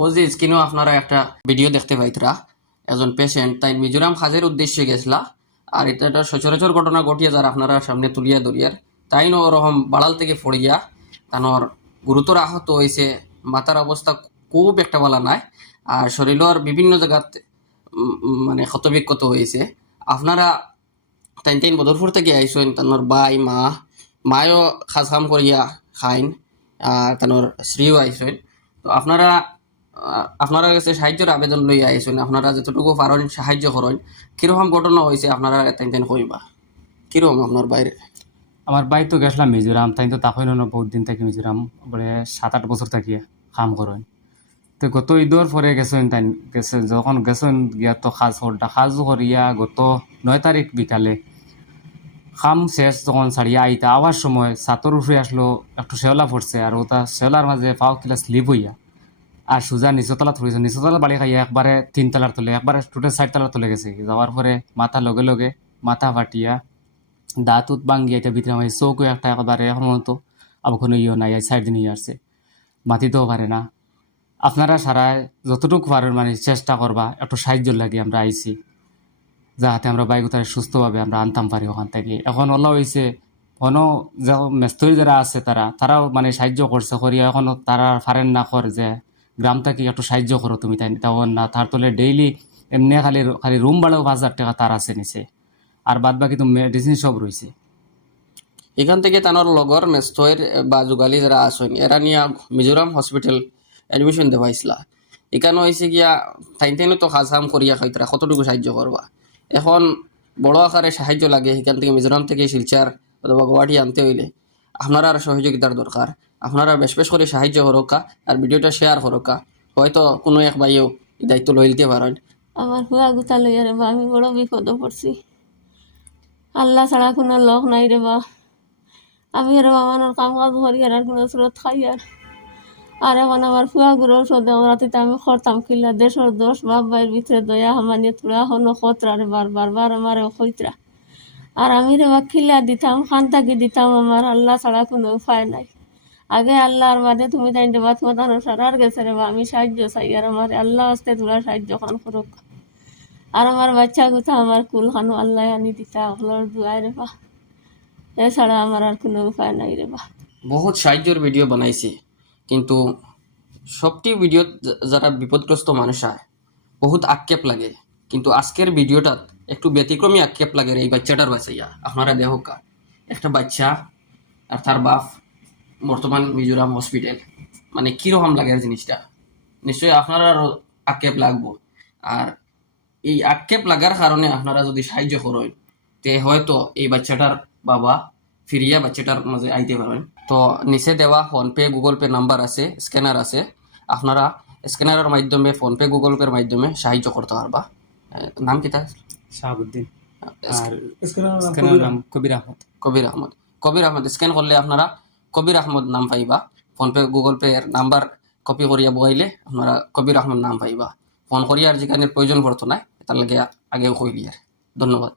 ও যে স্ক্রিনেও আপনারা একটা ভিডিও দেখতে পাইতরা, একজন পেশেন্ট তাই মিজোরাম কাজের উদ্দেশ্যে গেছলা। আর এটা একটা সচরাচর ঘটনা ঘটিয়া যারা আপনারা সামনে তুলিয়া ধরিয়ার, তাই ওরকম বাড়াল থেকে পড়িয়া তানোর গুরুতর আহত হয়েছে। মাথার অবস্থা খুব একটা ভালো নাই, আর শরীরের বিভিন্ন জায়গাতে মানে ক্ষতবিক্ষত হয়েছে। আপনারা তাই তাই বদরপুর থেকে আইসেন, তানোর বাই মায়ও খাস কাম করিয়া খাইন, আর তানোর স্ত্রীও আইসেন। তো আপনারা আপনারা কাছে সাহায্যের আবেদন লইয়া আইসেন, আপনারা যতটুকু পারেন সাহায্য করেন। কিরকম ঘটনা হয়েছে আপনারা তাই তাই কইবা, কিরকম আপনার বাইরে? আমার বাই তো গেছিলাম মিজোরাম, তাই তো তাকই না বহুত দিন থাকি মিজোরাম, বলে 7-8 বছর থাকি কাম করেন। তো গত ঈদর পরে গেছেন, তাই গেছে যখন গেছেন গিয়া তো খাজ করিয়া গত 9 তারিখ বিকালে খাম শেষ যখন ছাড়িয়া আইতা আওয়ার সময় ছাতর উঠে আসলো, একটু শেওলা পড়ছে, আর ওটা শেওলার মাঝে পাও কিলা স্লিপ হইয়া আর সুজা নিচতলা ধরেছে। নিচতলা বাড়ি খাইয়া একবারে 3 তলার তলে, একবারে টোটাল 4 তলার তলে গেছে। যাওয়ার পরে মাথা লগে লগে মাথা ফাটিয়া দাঁত উত ভাঙ্গিয়া এটা ভিতরে আমার চৌকো একটা একবারে এখন মতো আবার কোনো ইয়ে নাই, 4 দিন ইয়ে আসছে, মাতিতেও পারে না। আপনারা সারা যতটুকু পারেন মানে চেষ্টা করবা, একটু সাহায্য লাগে আমরা আইছি, যাহাতে আমরা বাইক তারা সুস্থভাবে আমরা আনতাম পারি ওখান থেকে। এখন ওলা হয়েছে কোনো মেস্তরি যারা আছে তারাও মানে সাহায্য করছে করিয়া, এখনও তারা পারেন না কর যে গ্রাম থেকে একটু সাহায্য করো তুমি, তাই তেমন না। তার তলে ডেইলি এমনি খালি খালি রুম ভাড়াও 5,000 টাকা তার আছে নিচে, আর বাদ বাকি তো মেডিসিন সব রয়েছে। এখান থেকে তানোর লগর মেস্তয়ের বা যুগালি যারা আসেন এরা নিয়ে মিজোরাম হসপিটাল এডমিশন দেওয়াইছিলা। এখানে হয়েছে গিয়া টাইম টাইমে তো কাজ কাম করিয়া খাইতরা, কতটুকু সাহায্য করবা। এখন বড় আকারে সাহায্য লাগে, এখান থেকে মিজোরাম থেকে শিলচর অথবা গুয়াহাটি আনতে হইলে আপনারা আর সহযোগিতার দরকার। আপনারা বেশ বেশ করে সাহায্য করোকা, আর ভিডিওটা শেয়ার করোকা। হয়তো কোনো এক ভাইও এই দায়িত্ব লই দিতে পারেন। আমার হুয়া গুতা লইয়া রে বা, আমি বড় বিপদে পড়ছি। আল্লাহ ছাড়া কোনো লোক নাই রে বা। আমি রে বা আমার কাম কাজ করি আর কোনো স্রোত খাই আর এখন আমার ফুয়া গুলোর সদে রাতিতে আমি করতাম কিল্লা দেশের দোষ বাপ ভাইয়ের ভিতরে দয়া হামানিয়ে তুলা হনো খতরা রে বার আমার খৈতরা। আর আমি রে বা খিল্লা দিতাম, খান্তাকি দিতাম, আমার আল্লাহ ছাড়া কোনো উপায় নাই। আগে আল্লাহর বাদে তুমি তাই বাত মতানো সারার গেছে রে বা, আমি সাহায্য চাই আর আমার আল্লাহ আসতে তোলা সাহায্য খান করুক। আর আমার বাচ্চা গুতা আমার কুল খানো আল্লাহ আনি দিতা ওগুলোর দুয়ায় রে বা। এছাড়া আমার আর কোনো উপায় নাই রে বা। বহুত সাহায্যের ভিডিও বানাইছি, কিন্তু সবটি ভিডিও যারা বিপদগ্রস্ত মানুষ হয় বহুত আক্ষেপ লাগে। কিন্তু আজকের ভিডিওটা একটু ব্যতিক্রমী আক্ষেপ লাগে এই বাচ্চাটার বাঁচাইয়া। আপনারা দেখোকা একটা বাচ্চা আর তার বাপ বর্তমান মিজোরাম হসপিটাল, মানে কীরকম লাগে জিনিসটা, নিশ্চয়ই আপনারা আরও আক্ষেপ লাগবো। আর এই আক্ষেপ লাগার কারণে আপনারা যদি সাহায্য করেন তে হয়তো এই বাচ্চাটার বাবা ফিরিয়া বাচ্চাটার মাঝে আইতে পারেন। তো নিচে দেওয়া ফোনপে গুগল পে নাম্বার আছে, স্ক্যানার আছে, আপনারা স্ক্যানারের মাধ্যমে ফোনপে গুগল পের মাধ্যমে সাহায্য করতে পারবা। নাম কি তার? শাহাবুদ্দিন। আর স্ক্যানার নাম কবির আহমদ। কবির আহমদ স্ক্যান করলে আপনারা কবির আহমদ নাম পাইবা। ফোনপে গুগল পে এর নাম্বার কপি করিয়া বগাইলে আপনারা কবির আহমদ নাম পাইবা। ফোন করিয়ার যেখানে প্রয়োজন পড়তো না তার লাগে আগেও কইলি। আর ধন্যবাদ।